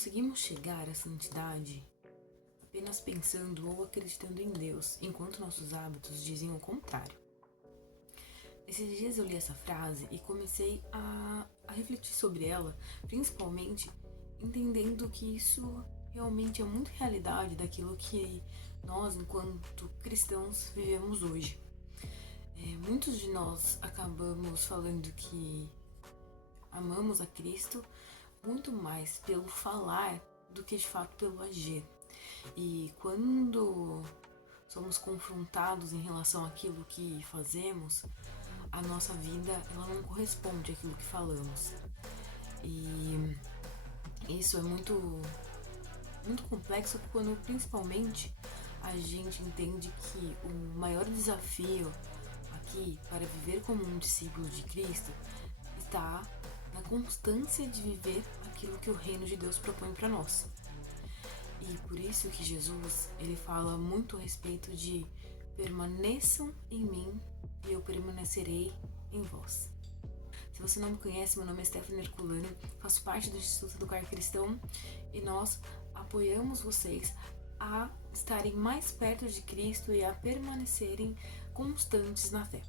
conseguimos chegar à santidade apenas pensando ou acreditando em Deus, enquanto nossos hábitos dizem o contrário. Esses dias eu li essa frase e comecei a refletir sobre ela, principalmente entendendo que isso realmente é muito realidade daquilo que nós, enquanto cristãos, vivemos hoje. Muitos de nós acabamos falando que amamos a Cristo muito mais pelo falar do que de fato pelo agir. E quando somos confrontados em relação àquilo que fazemos, a nossa vida ela não corresponde àquilo que falamos. E isso é muito complexo quando principalmente a gente entende que o maior desafio aqui para viver como um discípulo de Cristo está na constância de viver aquilo que o reino de Deus propõe para nós. E por isso que Jesus ele fala muito a respeito de permaneçam em mim e eu permanecerei em vós. Se você não me conhece, meu nome é Stephanie Herculano, faço parte do Instituto Educar Cristão e nós apoiamos vocês a estarem mais perto de Cristo e a permanecerem constantes na fé.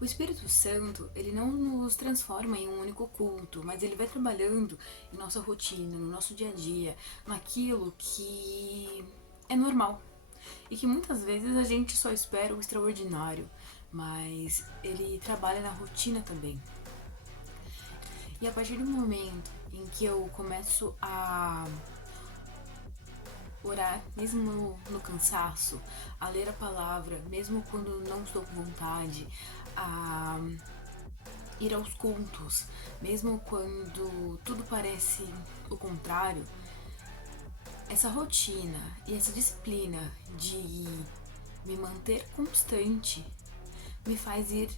O Espírito Santo, ele não nos transforma em um único culto, mas ele vai trabalhando em nossa rotina, no nosso dia a dia, naquilo que é normal. E que muitas vezes a gente só espera o extraordinário, mas ele trabalha na rotina também. E a partir do momento em que eu começo a orar, mesmo no cansaço, a ler a palavra, mesmo quando não estou com vontade, a ir aos cultos, mesmo quando tudo parece o contrário, essa rotina e essa disciplina de me manter constante me faz ir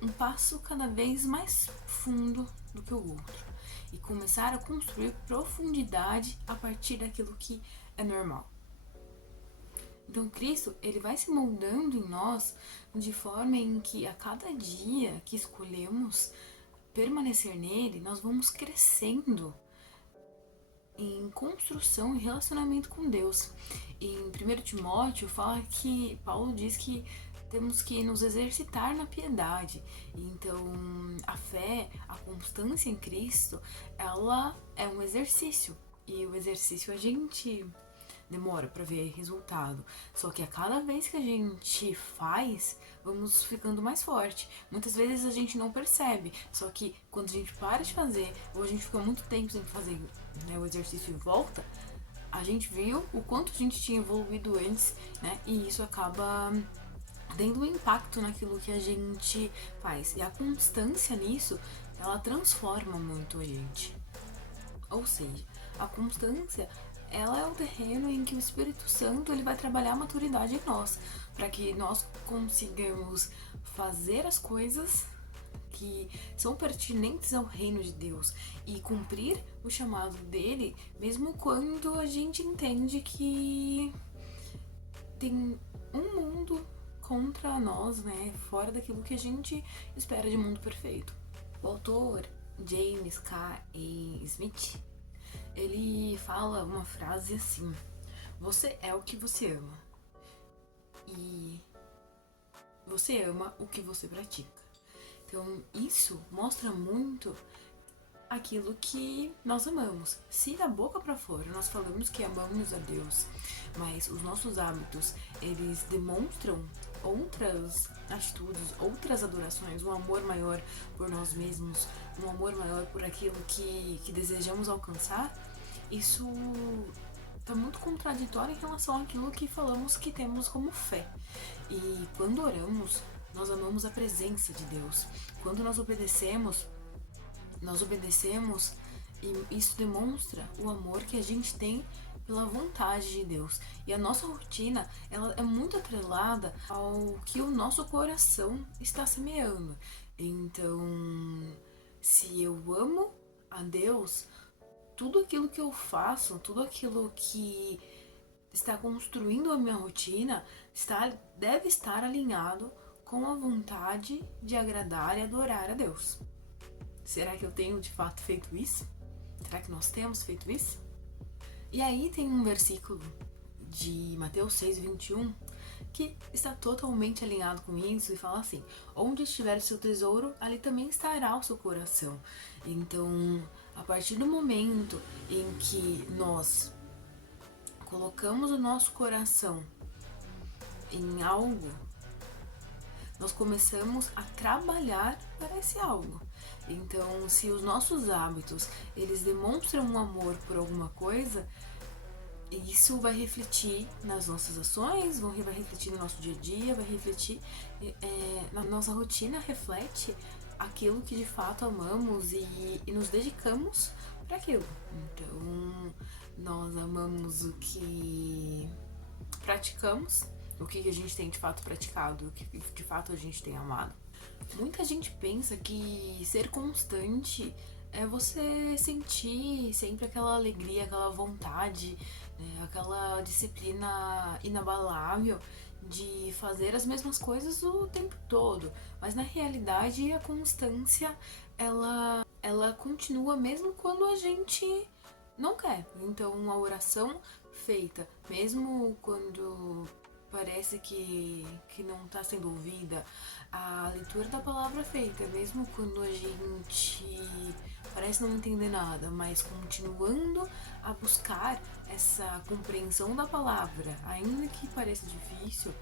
um passo cada vez mais fundo do que o outro e começar a construir profundidade a partir daquilo que é normal. Então Cristo, ele vai se moldando em nós de forma em que a cada dia que escolhemos permanecer nele, nós vamos crescendo em construção e relacionamento com Deus. Em 1 Timóteo fala que Paulo diz que temos que nos exercitar na piedade. Então, a fé, a constância em Cristo, ela é um exercício. E o exercício a gente demora para ver resultado. Só que a cada vez que a gente faz, vamos ficando mais forte. Muitas vezes a gente não percebe. Só que quando a gente para de fazer, ou a gente fica muito tempo sem fazer, né, o exercício e volta, a gente viu o quanto a gente tinha evoluído antes, né? E isso acaba tendo um impacto naquilo que a gente faz. E a constância nisso, ela transforma muito a gente. Ou seja, a constância, ela é o terreno em que o Espírito Santo ele vai trabalhar a maturidade em nós, para que nós consigamos fazer as coisas que são pertinentes ao reino de Deus e cumprir o chamado dele, mesmo quando a gente entende que tem um mundo contra nós, né, fora daquilo que a gente espera de mundo perfeito. O autor James K. A. Smith, ele fala uma frase assim: você é o que você ama e você ama o que você pratica. Então isso mostra muito aquilo que nós amamos. Se da boca para fora nós falamos que amamos a Deus, mas os nossos hábitos eles demonstram outras atitudes, outras adorações, um amor maior por nós mesmos, um amor maior por aquilo que desejamos alcançar, isso está muito contraditório em relação àquilo que falamos que temos como fé. E quando oramos, nós amamos a presença de Deus. Quando nós obedecemos e isso demonstra o amor que a gente tem pela vontade de Deus. E a nossa rotina, ela é muito atrelada ao que o nosso coração está semeando. Então, se eu amo a Deus, tudo aquilo que eu faço, tudo aquilo que está construindo a minha rotina, deve estar alinhado com a vontade de agradar e adorar a Deus. Será que eu tenho de fato feito isso? Será que nós temos feito isso? E aí tem um versículo de Mateus 6:21 que está totalmente alinhado com isso e fala assim: onde estiver o seu tesouro, ali também estará o seu coração. Então, a partir do momento em que nós colocamos o nosso coração em algo, nós começamos a trabalhar para esse algo. Então, se os nossos hábitos, eles demonstram um amor por alguma coisa, isso vai refletir nas nossas ações, vai refletir no nosso dia a dia, vai refletir na nossa rotina, reflete aquilo que de fato amamos e nos dedicamos para aquilo. Então, nós amamos o que praticamos, o que a gente tem de fato praticado, o que de fato a gente tem amado. Muita gente pensa que ser constante é você sentir sempre aquela alegria, aquela vontade, né, aquela disciplina inabalável de fazer as mesmas coisas o tempo todo. Mas na realidade a constância ela continua mesmo quando a gente não quer. Então a oração feita, mesmo quando parece que não está sendo ouvida, a leitura da palavra feita, mesmo quando a gente parece não entender nada, mas continuando a buscar essa compreensão da palavra, ainda que pareça difícil,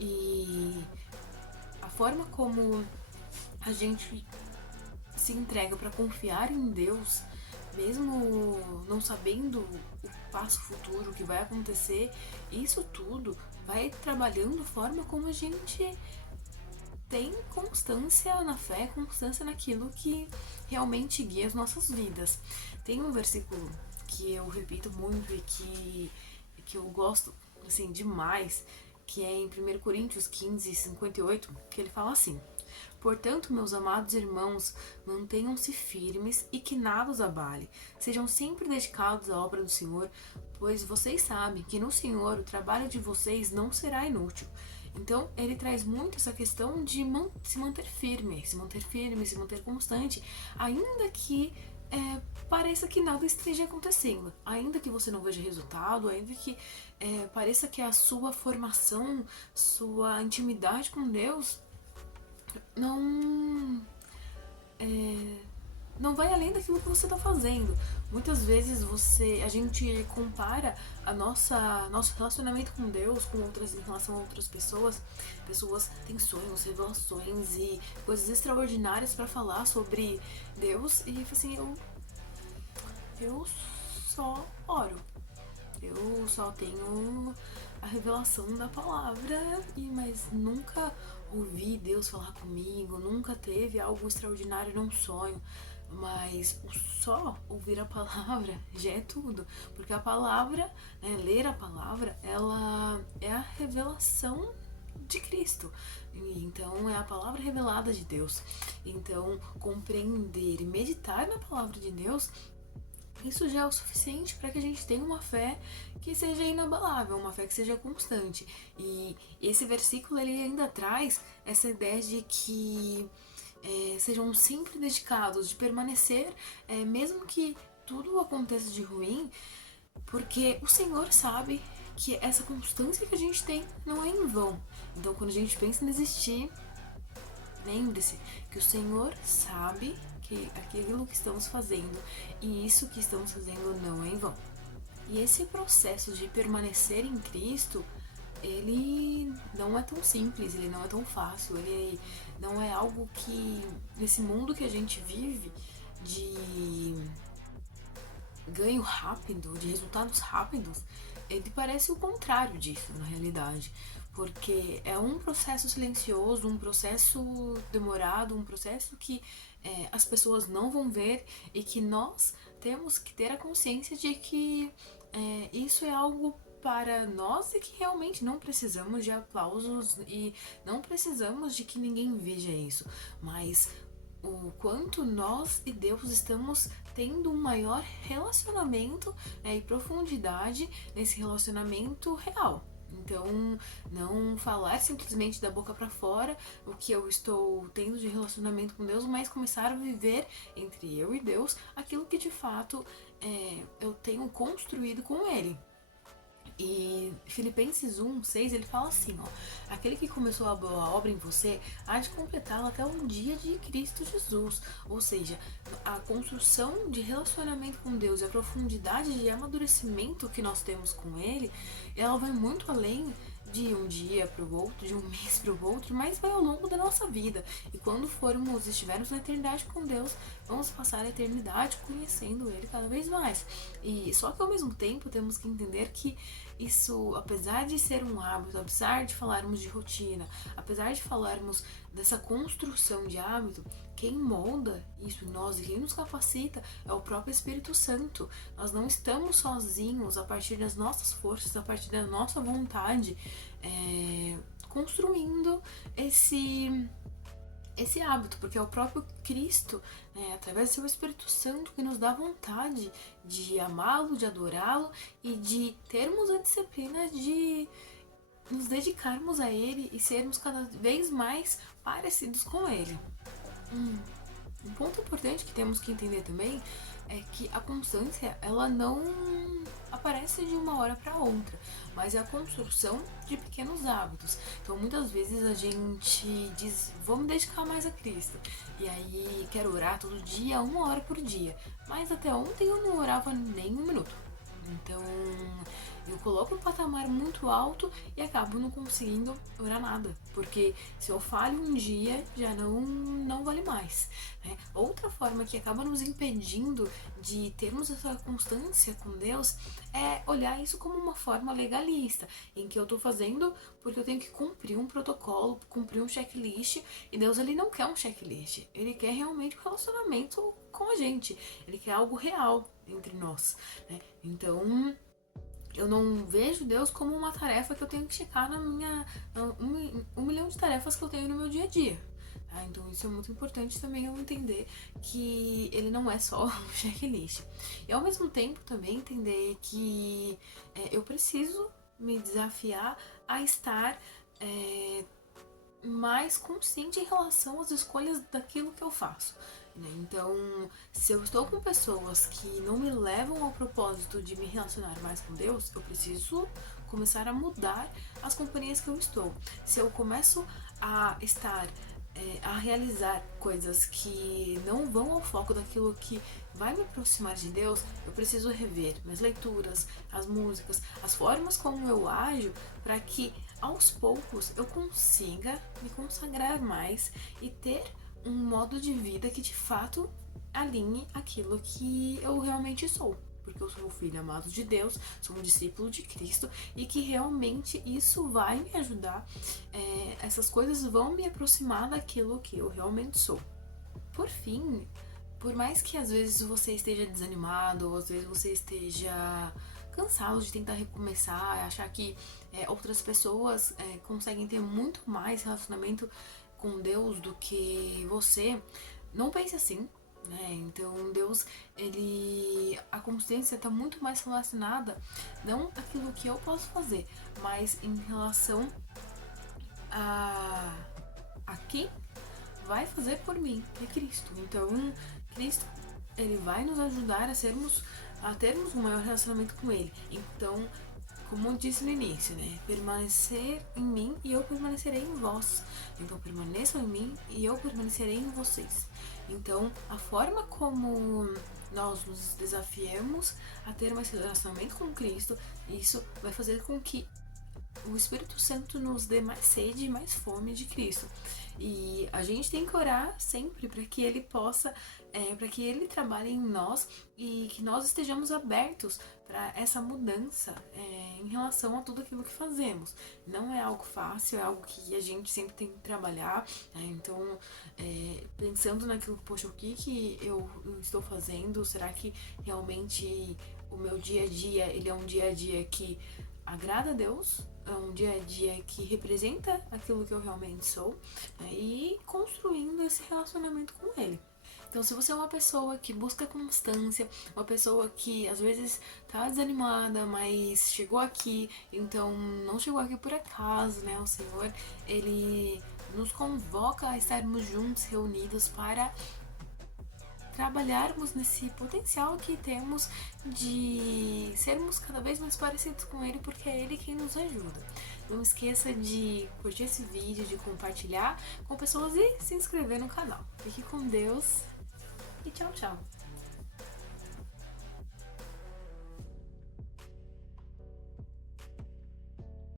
e a forma como a gente se entrega para confiar em Deus, mesmo não sabendo o passo futuro, o que vai acontecer, isso tudo vai trabalhando a forma como a gente tem constância na fé, constância naquilo que realmente guia as nossas vidas. Tem um versículo que eu repito muito e que eu gosto assim demais, que é em 1 Coríntios 15:58, que ele fala assim: portanto, meus amados irmãos, mantenham-se firmes e que nada os abale. Sejam sempre dedicados à obra do Senhor, pois vocês sabem que no Senhor o trabalho de vocês não será inútil. Então, ele traz muito essa questão de se manter firme, se manter constante, ainda que pareça que nada esteja acontecendo, ainda que você não veja resultado, ainda que pareça que a sua formação, sua intimidade com Deus não vai além daquilo que você está fazendo. Muitas vezes a gente compara nosso relacionamento com Deus com outras, em relação a outras pessoas. Pessoas têm sonhos, revelações e coisas extraordinárias para falar sobre Deus e assim, eu só oro. Eu só tenho a revelação da palavra, mas nunca ouvi Deus falar comigo, nunca teve algo extraordinário num sonho. Mas só ouvir a palavra já é tudo, porque a palavra, né, ler a palavra, ela é a revelação de Cristo. Então é a palavra revelada de Deus. Então compreender e meditar na palavra de Deus, isso já é o suficiente para que a gente tenha uma fé que seja inabalável, uma fé que seja constante. E esse versículo ele ainda traz essa ideia de que sejam sempre dedicados, de permanecer, mesmo que tudo aconteça de ruim, porque o Senhor sabe que essa constância que a gente tem não é em vão. Então, quando a gente pensa em desistir, lembre-se que o Senhor sabe que aquilo que estamos fazendo e isso que estamos fazendo não é em vão. E esse processo de permanecer em Cristo, ele não é tão simples, ele não é tão fácil, ele não é algo que, nesse mundo que a gente vive, de ganho rápido, de resultados rápidos, ele parece o contrário disso, na realidade. Porque é um processo silencioso, um processo demorado, um processo que as pessoas não vão ver e que nós temos que ter a consciência de que isso é algo para nós e que realmente não precisamos de aplausos e não precisamos de que ninguém veja isso, mas o quanto nós e Deus estamos tendo um maior relacionamento e profundidade nesse relacionamento real, Então, não falar simplesmente da boca para fora o que eu estou tendo de relacionamento com Deus, mas começar a viver entre eu e Deus aquilo que de fato eu tenho construído com Ele. E Filipenses 1:6 ele fala assim, ó: aquele que começou a boa obra em você há de completá-la até o dia de Cristo Jesus. Ou seja, a construção de relacionamento com Deus e a profundidade de amadurecimento que nós temos com Ele, ela vai muito além de um dia para o outro, de um mês para o outro, mas vai ao longo da nossa vida. E quando estivermos na eternidade com Deus, vamos passar a eternidade conhecendo Ele cada vez mais. E só que ao mesmo tempo temos que entender que isso, apesar de ser um hábito, apesar de falarmos de rotina, apesar de falarmos dessa construção de hábito, quem molda isso em nós e quem nos capacita é o próprio Espírito Santo. Nós não estamos sozinhos a partir das nossas forças, a partir da nossa vontade, construindo esse hábito, porque é o próprio Cristo, né, através do seu Espírito Santo, que nos dá vontade de amá-lo, de adorá-lo e de termos a disciplina de nos dedicarmos a Ele e sermos cada vez mais parecidos com Ele. Um ponto importante que temos que entender também é que a constância, ela não aparece de uma hora para outra, mas é a construção de pequenos hábitos. Então, muitas vezes a gente diz, vou me dedicar mais a Cristo, e aí quero orar todo dia, 1 hora por dia, mas até ontem eu não orava nem 1 minuto. Então, eu coloco um patamar muito alto e acabo não conseguindo orar nada, porque se eu falho um dia, já não vale mais, né? Outra forma que acaba nos impedindo de termos essa constância com Deus é olhar isso como uma forma legalista, em que eu tô fazendo porque eu tenho que cumprir um protocolo, cumprir um checklist, e Deus, ele não quer um checklist, ele quer realmente um relacionamento com a gente, ele quer algo real entre nós, né? Então, eu não vejo Deus como uma tarefa que eu tenho que checar na minha. Um milhão de tarefas que eu tenho no meu dia a dia. Tá? Então isso é muito importante também eu entender que ele não é só um checklist. E ao mesmo tempo também entender que eu preciso me desafiar a estar mais consciente em relação às escolhas daquilo que eu faço. Então, se eu estou com pessoas que não me levam ao propósito de me relacionar mais com Deus, eu preciso começar a mudar as companhias que eu estou. Se eu começo a estar a realizar coisas que não vão ao foco daquilo que vai me aproximar de Deus, eu preciso rever minhas leituras, as músicas, as formas como eu ajo, para que aos poucos eu consiga me consagrar mais e ter um modo de vida que de fato alinhe aquilo que eu realmente sou. Porque eu sou um filho amado de Deus, sou um discípulo de Cristo, e que realmente isso vai me ajudar, essas coisas vão me aproximar daquilo que eu realmente sou. Por fim, por mais que às vezes você esteja desanimado, ou às vezes você esteja cansado de tentar recomeçar, achar que outras pessoas conseguem ter muito mais relacionamento com Deus do que você, não pense assim, né? Então Deus, a consciência está muito mais relacionada não aquilo que eu posso fazer, mas em relação a quem vai fazer por mim, que é Cristo. Então Cristo, ele vai nos ajudar a termos um maior relacionamento com Ele. Então, como eu disse no início, né? Permanecer em mim e eu permanecerei em vós. Então, permaneçam em mim e eu permanecerei em vocês. Então, a forma como nós nos desafiamos a ter mais relacionamento com Cristo, isso vai fazer com que o Espírito Santo nos dê mais sede e mais fome de Cristo. E a gente tem que orar sempre para que ele possa, para que ele trabalhe em nós e que nós estejamos abertos para essa mudança em relação a tudo aquilo que fazemos. Não é algo fácil, é algo que a gente sempre tem que trabalhar. Então, pensando naquilo, poxa, o que eu estou fazendo? Será que realmente o meu dia a dia, ele é um dia a dia que agrada a Deus? É um dia a dia que representa aquilo que eu realmente sou, né? E construindo esse relacionamento com Ele. Então, se você é uma pessoa que busca constância, uma pessoa que às vezes tá desanimada, mas chegou aqui, então não chegou aqui por acaso, né? O Senhor, ele nos convoca a estarmos juntos, reunidos para trabalharmos nesse potencial que temos de sermos cada vez mais parecidos com Ele, porque é Ele quem nos ajuda. Não esqueça de curtir esse vídeo, de compartilhar com pessoas e se inscrever no canal. Fique com Deus e tchau, tchau!